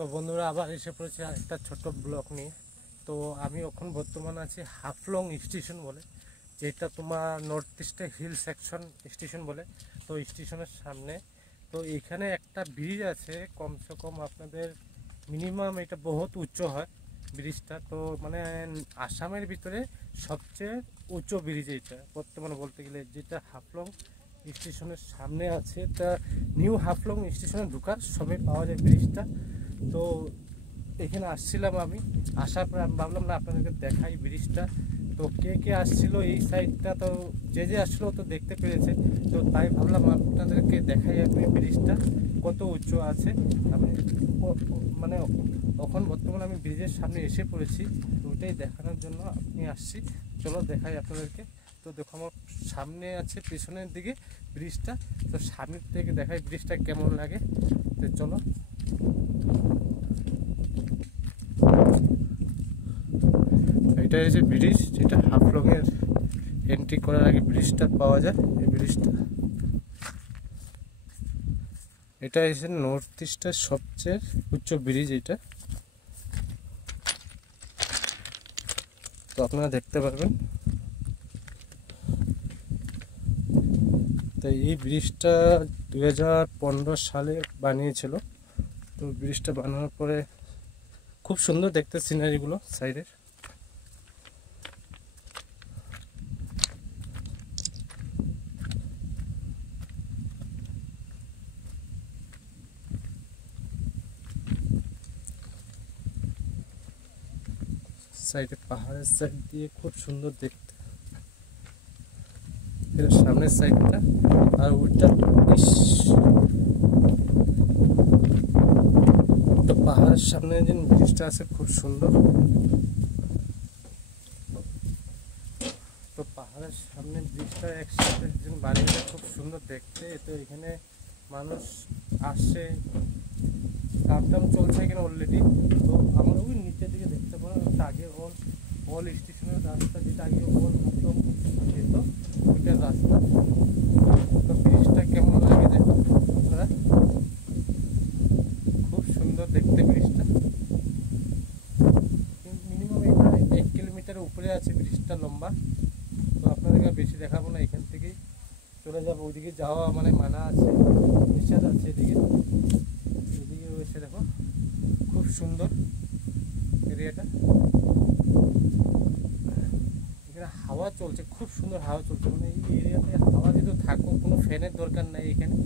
তো বন্ধুরা আবার এসে পড়েছে একটা ছোট ব্লগ নিয়ে। তো আমি এখন বর্তমান আছি হাফলং স্টেশন বলে, যেটা তোমার নর্থ ইস্টে হিল সেকশন স্টেশন বলে। তো স্টেশনের সামনে তো এখানে একটা ব্রিজ আছে, কমসে কম আপনাদের মিনিমাম এটা বহুত উঁচু হয় ব্রিজটা। তো মানে আসামের ভিতরে সবচেয়ে উঁচু ব্রিজ এটা বর্তমানে বলতে গেলে, যেটা হাফলং স্টেশনের সামনে আছে। তা নিউ হাফলং স্টেশনে ঢোকার সবে পাওয়া যায় ব্রিজটা। তো এখানে আসছিলাম আমি, আসার পরে আমি ভাবলাম না আপনাদেরকে দেখাই ব্রিজটা। তো কে কে আসছিল এই সাইডটা, তো যে আসছিল তো দেখতে পেরেছে, তো তাই ভাবলাম আপনাদেরকে দেখাই আমি ব্রিজটা কত উঁচু আছে। আমি মানে এখন বর্তমানে আমি ব্রিজের সামনে এসে পড়েছি, তো ওইটাই দেখানোর জন্য আপনি আসছি। চলো দেখাই আপনাদেরকে। তো দেখো আমার সামনে আছে পেছনের দিকে ব্রিজটা, তো সামনের থেকে দেখাই ব্রিজটা কেমন লাগে। তো চলো। এটা হচ্ছে ব্রিজ, যেটা হাফলংয়ের এন্ট্রি করার আগে ব্রিজটা পাওয়া যায়। এই ব্রিজটা এটা হচ্ছে নর্থ ইস্টের সবচেয়ে উচ্চ ব্রিজ এটা। তো আপনারা দেখতে পারবেন। তো এই ব্রিজটা 2015 সালে বানিয়েছিল। তো ব্রিজটা বানানোর পরে খুব সুন্দর দেখতে সিনারিগুলো সাইডের। সাইডে পাহাড়ের সাইড দিয়ে খুব সুন্দর দেখতে, এর সামনের সাইডটা। আর ওইটা তো পাহাড়ের সামনে যে ব্রিজটা আছে খুব সুন্দর। তো পাহাড়ের সামনে ব্রিজটা একসাথে বাড়িটা খুব সুন্দর দেখতে। তো এখানে মানুষ আসছে, কাম টাম চলছে এখানে অলরেডি। তো আমরা ওই নিচের দিকে দেখতে পাবো আগে অল স্টেশনের রাস্তা, যেটা আগে অল হাফলং যেত ওইটার রাস্তা। তো ব্রিজটা কেমন লাগে দেখো আপনারা, খুব সুন্দর দেখতে ব্রিজটা। মিনিমাম এটা 1 কিলোমিটারের উপরে আছে ব্রিজটা লম্বা। তো আপনাদেরকে বেশি দেখাবো না, এখান থেকেই চলে যাবো। ওইদিকে যাওয়া মানে মানা আছে, নিষেধ আছে। এদিকে রয়েছে দেখো, খুব সুন্দর এরিয়াটা। এখানে হাওয়া চলছে, খুব সুন্দর হাওয়া চলছে। মানে এই এরিয়াতে হাওয়া যদি থাকো, কোনো ফ্যানের দরকার নাই এখানে।